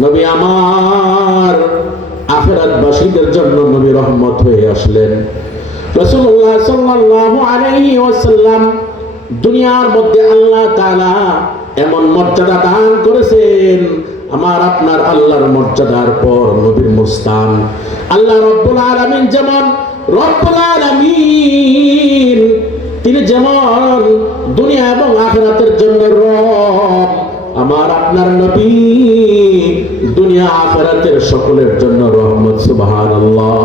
নবী আমার আখিরাতবাসীদের জন্য নবী রহমত হয়ে আসলেন। রাসূলুল্লাহ সাল্লাল্লাহু আলাইহি ওয়াসাল্লাম দুনিয়ার মধ্যে আল্লাহ তাআলা এমন মর্যাদা দান করেছেন, আমার আপনার আল্লাহর মর্যাদার পর নবীর মুস্তান। আল্লাহ রাব্বুল আলামিন যেমন রব্বুল আলামিন, তিনি যেমন দুনিয়া এবং আখিরাতের জন্য রব, আমার আপনার নবী দুনিয়া আখিরাতের সকলের জন্য রহমত। সুবহানাল্লাহ।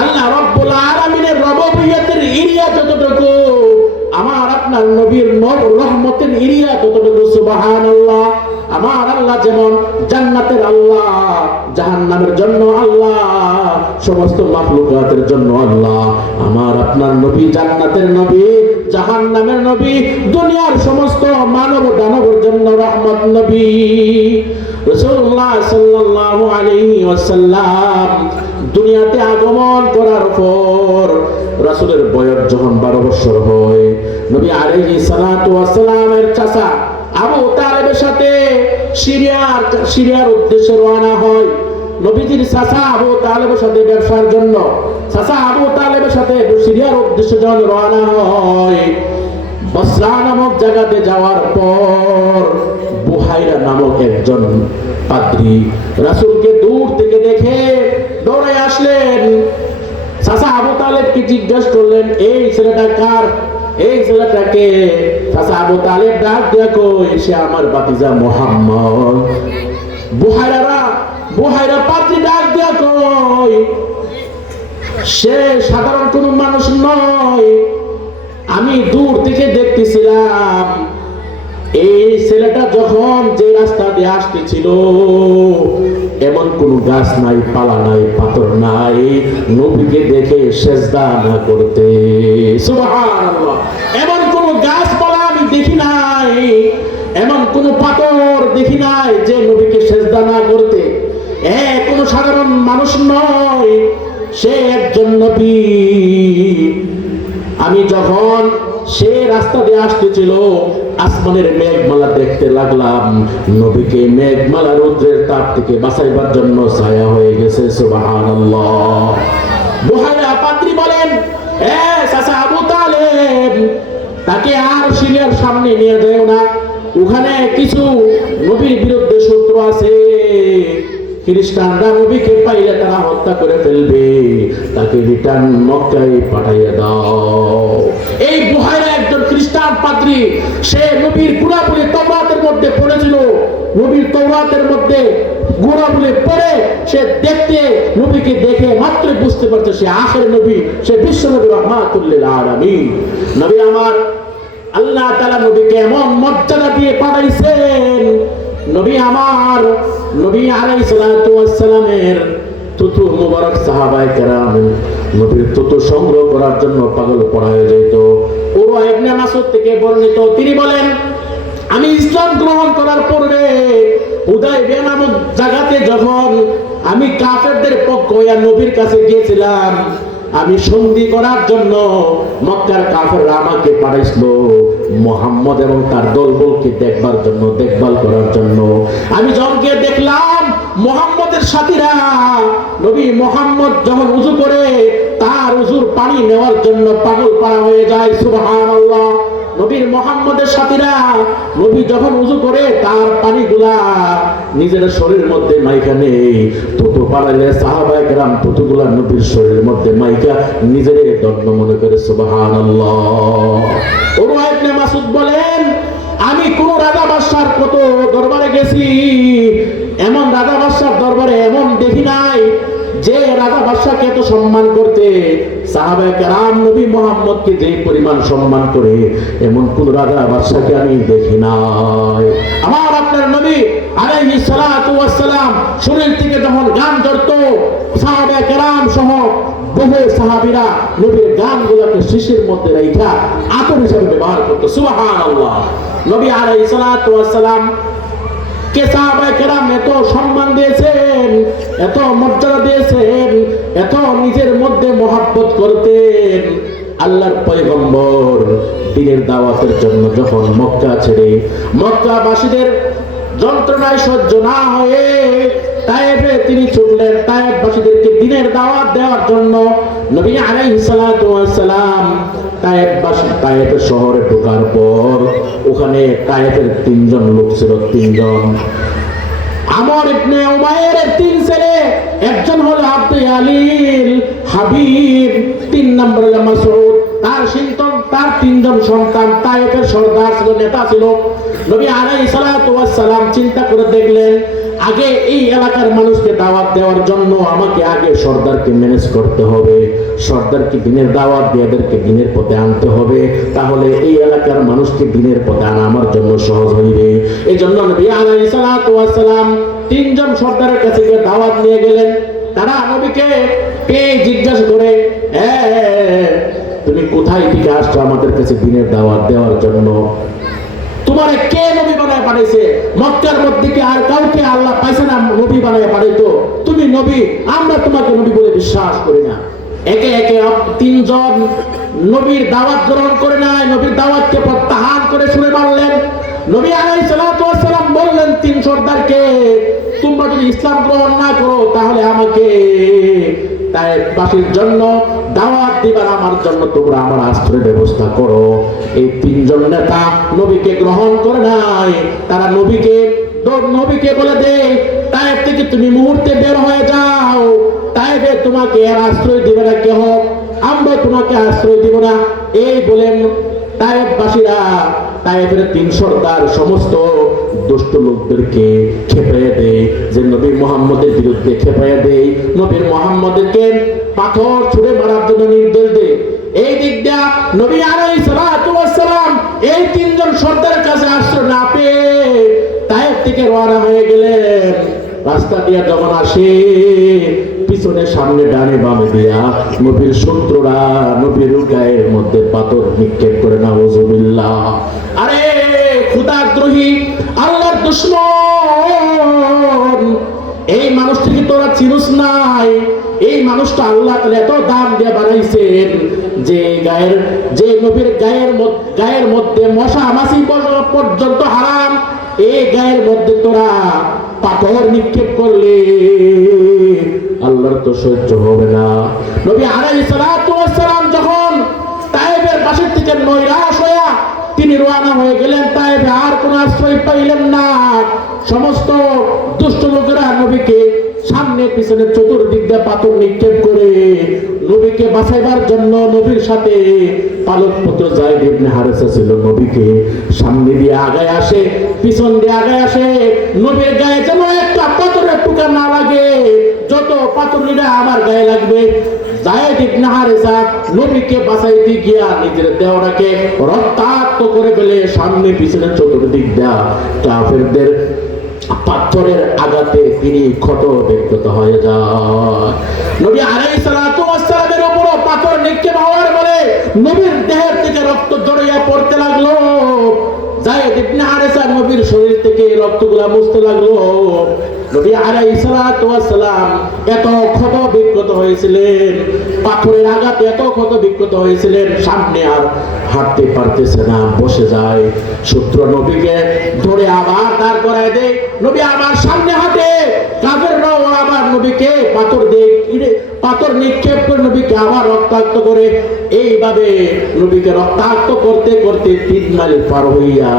আল্লাহ রাব্বুল আলামিনের রববিয়তের এরিয়া যতটুকু, আমার আপনার নবীর রহমতের এরিয়া ততটুকু। সুবহানাল্লাহ। আমার আল্লাহ যেমন জান্নাতের আল্লাহ, জাহান্নামের জন্য আল্লাহ, সমস্ত মাখলুকাতের জন্য আল্লাহ, আমার আপনার নবী জান্নাতের নবী, জাহান্নামের নবী, দুনিয়ার সমস্ত মানব দানবের জন্য রহমত নবী। রাসূলুল্লাহ সাল্লাল্লাহু আলাইহি ওয়াসাল্লাম দুনিয়াতে আগমন করার পর রাসূলের বয়স যখন 12 বছর হয়, নবী আলাইহিস সালাতু ওয়াস সালামের চাচা আবু তালেবের সাথে সিরিয়ার উদ্দেশ্যে রওনা হয়। নবীজির চাচা আবু তালেবের সাথে ব্যবসার জন্য, চাচা আবু তালেবের সাথে সিরিয়ার উদ্দেশ্যে যখন রওনা হয়, বসরা নামক জায়গাতে যাওয়ার পর বুহাইরা নামক একজন পাদ্রী রাসূলকে দূর থেকে দেখে দৌড়ে আসলেন। চাচা আবু তালেবকে জিজ্ঞাসা করলেন, এই ছেলেটা কার? এই ছেলেটাকে? চাচা আবু তালেব ডাক দিয়া কই, সে আমার ভাতিজা মুহাম্মদ। বুহাইরা পাদ্রী ডাক দিয়া কই, সে সাধারণ কোন মানুষ নয়, আমি দূর থেকে দেখতেছিলাম এই ছেলেটা যখন যে রাস্তা দিয়ে আসতেছিল এমন কোন গাছ নাই, পালা নাই, পাথর নাই, নবীকে দেখে সেজদা না করতে। সুবহানাল্লাহ। এমন কোন গাছপালা আমি দেখি নাই, এমন কোন পাথর দেখি নাই যে নবীকে সেজদা না করতে। কোন সাধারণ মানুষ নয়, সে একজন নবী। আমি যখন সে রাস্তা দিয়ে আসতেছিল আসমানের মেঘমালা দেখতে লাগলাম, নবীকে মেঘমালা রৌদ্রের তাপ থেকে বাঁচাইবার জন্য ছায়া হয়ে গেছে। সুবহানাল্লাহ। বুহাইরা পাদ্রী বলেন, চাচা আবু তালেব, তাকে আর সিরিয়ার সামনে নিয়ে যাও না, ওখানে কিছু নবীর বিরুদ্ধে শত্রু আছে, খ্রিস্টানরা নবীকে পাইলে তারা হত্যা করে ফেলবে, তাকে রিটার্ন মক্কায় পাঠিয়ে দাও। এই বুহাইরা একজন খ্রিস্টান পাদ্রী, সে নবীর পুরাপুরি তাওরাতের মধ্যে পড়েছিল, নবীর তাওরাতের মধ্যে গুণাবলী পড়ে সে দেখতে, নবীকে দেখে মাত্র বুঝতে পারছে সে আখের নবী, সে বিশ্ব নবী রাহমাতুল লিল আলামিন। নবী আমার আল্লাহ তাআলা নবীকে এমন মর্যাদা দিয়ে পাঠাইছেন, নবী আমার নবী আলাইহিস সালাতু ওয়াস সালামের তুতু মুবারক সাহাবায়ে কেরাম নবীর তুতু সংগ্রহ করার জন্য পাগল পড়া হয়ে যেত। উরওয়া ইবনে মাসউদ থেকে বর্ণিত, তিনি বলেন, আমি ইসলাম গ্রহণ করার পরে হুদায়বিয়া নামক জায়গাতে যখন আমি কাফেরদের পক্ষ হয়ে নবীর কাছে গিয়েছিলাম, আমি সন্ধি করার জন্য মক্কার কাফেররা আমাকে পাঠাইছিল মুহাম্মদ এবং তার দলবলকে দেখবার জন্য, দেখভাল করার জন্য। আমি যখনকে দেখলাম মুহাম্মদের সাথীরা, নবী মুহাম্মদ যখন উযু করে তার উযুর পানি নেওয়ার জন্য পাগল পাড়া হয়ে যায়। সুবহানাল্লাহ। নবীর মুহাম্মদের সাথীরা নবী যখন উযু করে তার পানিগুলা নিজের শরীরের মধ্যে মাইকা নেই, তুতু পাড়াইলে সাহাবায়ে কেরাম তুতুগুলা নবীর শরীরের মধ্যে মাইকা নিজেরে দণ্ড মনে করে। সুবহানাল্লাহ। উরওয়া ইবনে মাসউদ বলেন, আমি কোন রাজা বাদশার কত দরবারে গেছি, এমন রাজা বাদশার দরবারে এমন দেখি নাই যে রাজা বাদশাকে এত সম্মান করতে, সাহাবায়ে কেরাম নবী মুহাম্মদকে যে পরিমাণ সম্মান করে এমন কোন রাজা বাদশাকে আমি দেখি নাই। আমার আপনার নবী আলাইহিস সালাতু ওয়াস সালাম শরীর থেকে যখন গান ঝরতো, সাহাবায়ে কেরাম সহ বহু সাহাবীরা নবীর গানগুলোকে শিশির মধ্যে রাখা আতর হিসেবে ব্যবহার করতো। সুবহানাল্লাহ। নবী আলাইহিস সালাতু ওয়াস সালাম কে সাহাবায়ে কেরাম এত সম্মান দিয়েছেন, এত মর্যাদা দিয়েছেন, এত নিজের মধ্যে মহব্বত করতেন। আল্লাহর পয়গম্বর দ্বীনের দাওয়াতের জন্য যখন মক্কা ছেড়ে মক্কাবাসীদের যন্ত্রণায় সহ্য না হয়ে তায়েফে তিনি ছুটলেন তায়েফবাসীদেরকে দ্বীনের দাওয়াত দেওয়ার জন্য। নবী আলাইহিস সালাতু ওয়াস সালাম তায়েফ শহরে ঢোকার পর ওখানে তায়েফের তিনজন লোক ছিল, তিনজন। আমর ইবনে উমাইরের তিন ছেলে, একজন হলো আব্দুল আলিল হাবিব, তিন নম্বর হলো মাসউদ। তার তিনজন সন্তান তায়েফের সর্দার ছিল, নেতা ছিল। নবী আলাইহিস সালাতু ওয়াস সালাম চিন্তা করে দেখলেন, আগে এই এলাকার মানুষকে দাওয়াত দেওয়ার জন্য আমাকে আগে সর্দারকে ম্যানেজ করতে হবে, সর্দারকে দ্বীনের দাওয়াত দিয়ে এদেরকে দ্বীনের পথে আনতে হবে, তাহলে এই এলাকার মানুষকে দ্বীনের পথে আনা আমার জন্য সহজ হইবে। এই জন্য নবী আলাইহিস সালাতু ওয়াস সালাম তিনজন সর্দারের কাছে গিয়ে দাওয়াত নিয়ে গেলেন। তারা নবীকে জিজ্ঞাসা করে, তুমি কোথায় থেকে আসছো আমাদের কাছে দ্বীনের দাওয়াত দেওয়ার জন্য? তোমারে কে নবী বানায় পাঠাইছে? মক্কার মধ্যে কি আর কাউকে আল্লাহ পাইছে না নবী বানায় পাঠাইতো? তুমি নবী, আমরা তোমাকে নবী বলে বিশ্বাস করি না। একে একে তিনজন নবীর দাওয়াত গ্রহণ করে নাই, নবীর দাওয়াতকে প্রত্যাহার করে ছুড়ে মারলেন। নবী আলাইহিস সালাতু ওয়াস সালাম বললেন তিন সর্দারকে, তোমরা যদি ইসলাম গ্রহণ না করো তাহলে আমাকে তায়েফবাসীর জন্য দাওয়াত দিবার আমার জন্য তোমরা আমার আশ্রয়ের ব্যবস্থা করো। এই তিনজন নেতা নবীকে গ্রহণ করে নাই। তারা নবীকে বলে দেয়, তায়েফ থেকে তুমি মুহূর্তে বের হয়ে যাও, তায়েফে তোমাকে আর আশ্রয় দিবে না কেহ, আমরা তোমাকে আশ্রয় দিব না। এই বলেন তায়েফবাসীরা তায়েফের তিন সর্দার সমস্ত দুষ্ট লোকদেরকে খেপাইয়া দেয়, যে নবী মুহাম্মদের বিরুদ্ধে খেপাইয়া দেয়, নবীর মুহাম্মদকে পাথর ছুঁড়ে মারার জন্য নির্দেশ দেয়। এই দিক দিয়া নবী আলাইহিস সালাতু ওয়াস সালাম এই তিনজন সর্দারের কাছে আশ্রয় না পেয়ে তায়েফ থেকে রওনা হয়ে গেলেন। রাস্তা দিয়ে যখন আসে, পিছনে সামনে ডানে বামে দিয়া নবীর শত্রুরা নবীর গায়ের মধ্যে পাথর নিক্ষেপ করে, নাউযুবিল্লাহ। আরে খোদাদ্রোহী, আল্লাহর দুশমন, এই মানুষটিকে তোরা চিনুস নাই। এই মানুষটা আল্লাহ তাআলা এত দাম দিয়ে বানাইছেন যে নবীর গায়ের মধ্যে মশা মাছি পর্যন্ত হারাম। এই গায়ের মধ্যে তোরা পাথর নিক্ষেপ করলে আল্লাহর তো সহ্য হবে না। নবী আলাইহিস সালাতু ওয়াস সালাম যখন তায়েফের পাশের থেকে নৈরাশ হয়ে তিনি রওনা হয়ে গেলেন তায়েফে, আর কোন আশ্রয় পাইলেন না। সমস্ত দুষ্ট লোকেরা নবীকে সামনে পিছনে চতুর্দিক দিয়ে পাথর নিক্ষেপ করে নবীকে বাঁচাইবার জন্য নবীর সাথে পালক পুত্র যায়েদ ইবনে হারেসা ছিল, নবীকে সামনে দিয়ে আগায় আসে, পিছন দিয়ে আগায় আসে। নবীর গায়ে যেন একটা পাথরের টুকা না লাগে, যত পাথরটা আমার গায়ে লাগবে। যায়েদ ইবনে হারেসা নবীকে বাঁচাইতে গিয়া নিজের দেহটাকে রক্তাক্ত করে ফেলে সামনে পিছনে চতুর্দিক দিয়া কাফেরদের পাথরের আঘাতে তিনি ক্ষত বিক্ষত হয়ে যায়। নবী আলাইহিস সালাতু ওয়াস সালামের উপর পাথর নিক্ষেপ হওয়ার ফলে নবীর দেহের থেকে রক্ত ঝরিয়ে পড়তে লাগলো। যায়েদ ইবনে হারেসা নবীর শরীর থেকে রক্তগুলা মুছতে লাগলো। নবী আলাইহিস সালাতু ওয়াস সালাম এত ক্ষত বিক্ষত হয়েছিলেন, পাথরের আঘাতে এত ক্ষত বিক্ষত হয়েছিলেন, সামনে আর হাঁটতে পারতেছে না, বসে যায়। শত্রু নবীকে ধরে আবার দাঁড় করায় দেয়, নবী আবার সামনে হাঁটে, কাফেররাও আবার নবীকে পাথর নিক্ষেপ করে নবীকে আবার রক্তাক্ত করে। এইভাবে নবীকে রক্তাক্ত করতে করতে 3 মাইল পার হইয়া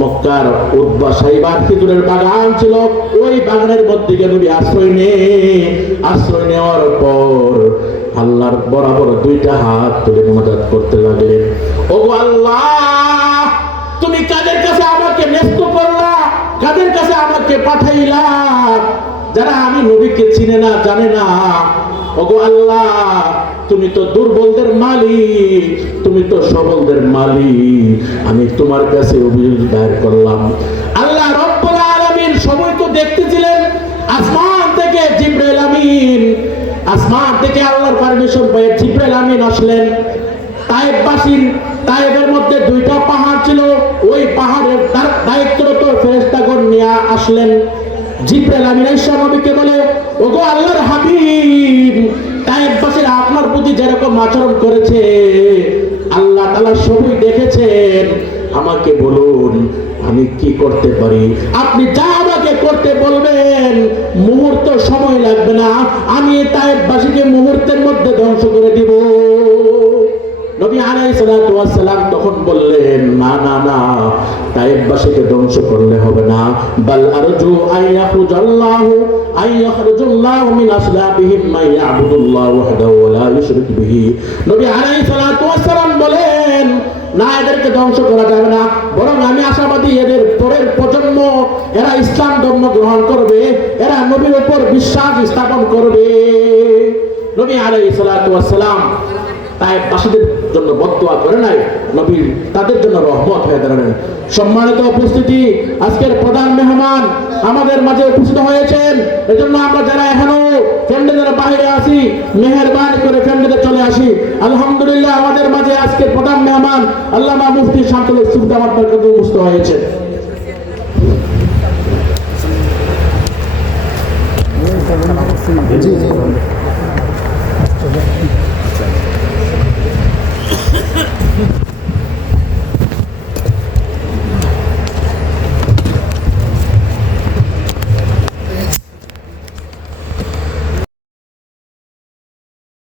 মক্কার উতবা সাইবার খেজুরের বাগান ছিল, ওই বাগানের মধ্যে গিয়ে নবী আশ্রয় নেওয়ার পর আল্লাহর বরাবর 2টা হাত তুলে মুনাজাত করতে লাগলেন, ওগো আল্লাহ, তুমি কাদের কাছে আমাকে ন্যস্ত করলা, কাদের কাছে আমাকে পাঠাইলা, যারা আমি নবীকে চিনে না জানে না। ওগো আল্লাহ, তুমি তো দুর্বলদের মালিক, তুমি তো সবলদের মালিক, আমি তোমার কাছে অভিযোগ দায়ের করলাম। আল্লাহ রব্বুল আলামিন সবাই তো দেখতেছিলেন, আসমান থেকে জিবরাইল আমিন, আসমান থেকে আল্লাহর পারমিশন পেয়ে জিবরাইল আমিন আসলেন। তায়েফের মধ্যে 2টা পাহাড় ছিল, ওই পাহাড়ের দায়িত্বরত ফেরেশতাগণ নিয়ে আসলেন। জিবরাইল আমিন এসে নবীকে বলে, ওগো আল্লাহর হাবিব, তায়েফবাসীরা আপনার প্রতি যেরকম আচরণ করেছে আল্লাহ তাআলা সবই দেখেছেন। আমাকে বলুন আমি কি করতে পারি। আপনি যা আমাকে করতে বলবেন মুহূর্ত সময় লাগবে না, আমি তায়েফবাসীকে মুহূর্তের মধ্যে ধ্বংস করে দিব। নবী আলাইহিস সালাতু ওয়াস সালাম তখন বললেন, না না না, তায়েফবাসীকে ধ্বংস করলে হবে না, বাল আরজু আইয়াখরুজাল্লাহু মিন আসলাবিহিম মান ইয়াবুদুল্লাহ ওয়াহদাহু ওয়া লা ইউশরিকু বিহি। নবী আলাইহিস সালাতু ওয়াস সালাম বলেন, না, এদেরকে ধ্বংস করা যাবে না, বরং আমি আশাবাদী এদের পরের প্রজন্ম এরা ইসলাম ধর্ম গ্রহণ করবে, এরা নবীর উপর বিশ্বাস স্থাপন করবে। নবী আলাইহিস সালাতু ওয়াস সালাম তায়েফবাসীদের জন্য বদদুয়া করে নাই, নবী তাদের জন্য রহমত হয়ে দাঁড়ালেন। সম্মানিত উপস্থিতি, আজকের প্রধান মেহমান আমাদের মাঝে উপস্থিত হয়েছেন, এজন্য আমরা যারা এখনো ফ্যান্ডেদের বাইরে আছি মেহেরবানি করে ফ্যান্ডেতে চলে আসি। আলহামদুলিল্লাহ আমাদের মাঝে আজকের প্রধান মেহমান আল্লামা মুফতি শামসুল সুবহান আমার কাছে উপস্থিত হয়েছে। জি জি